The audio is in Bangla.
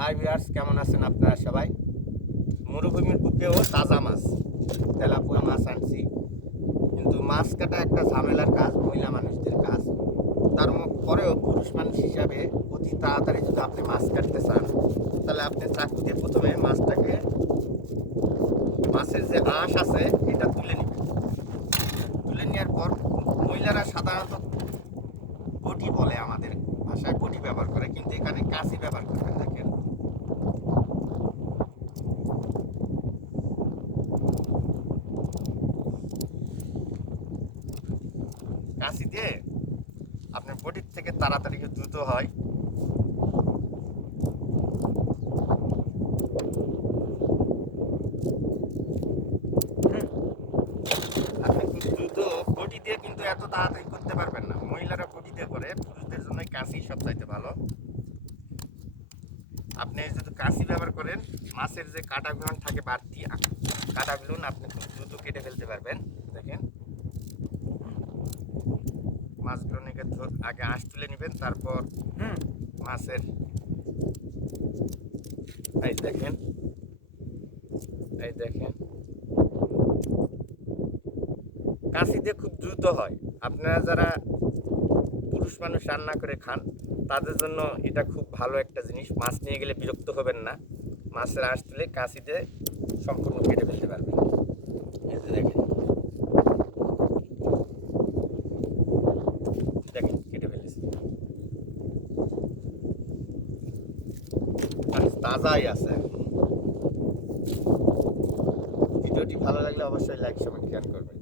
হাই ভিউয়ার্স, কেমন আছেন আপনারা সবাই? মরুভূমির বুকেও তাজা মাছ, তেলাপুয়া মাছ আনছি। কিন্তু মাছ কাটা একটা ঝামেলার কাজ, মহিলা মানুষদের কাজ। তার পরেও পুরুষ মানুষ হিসাবে অতি তাড়াতাড়ি যদি আপনি মাছ কাটতে চান, তাহলে আপনি চাকু দিয়ে প্রথমে মাছের যে আঁশ আছে এটা তুলে নেবেন। তুলে নেওয়ার পর মহিলারা সাধারণত বটি বলে, আমাদের ভাষায় বটি ব্যবহার করে, কিন্তু এখানে কাঁচি ব্যবহার করবেন। দেখেন, কাঁচি দিয়ে আপনার বডির থেকে তাড়াতাড়ি দ্রুত হয়। আপনি খুব দ্রুত বডি দিয়ে কিন্তু এত তাড়াতাড়ি করতে পারবেন না। মহিলারা বডি দিয়ে করে, পুরুষদের জন্য কাঁচি সবচাইতে ভালো। আপনি যদি কাঁচি ব্যবহার করেন, মাছের যে কাঁটাগুলো থাকে বাড়তি কাঁটাগুলো আপনি খুব দ্রুত কেটে ফেলতে পারবেন। দেখেন, মাছগুলো আগে আঁশ তুলে নেবেন, তারপর মাছের এই দেখেন কাঁচি দিয়ে খুব দ্রুত হয়। আপনারা যারা পুরুষ মানুষ রান্না করে খান, তাদের জন্য এটা খুব ভালো একটা জিনিস। মাছ নিয়ে গেলে বিরক্ত হবেন না, মাছের আঁশ তুলে কাঁচি দিয়ে সম্পূর্ণ কেটে ফেলতে পারবেন। এই যে দেখেন কেটে ফেলেছি, তাজাই আছে। ভিডিওটি ভালো লাগলে অবশ্যই লাইক, কমেন্ট, শেয়ার করবেন।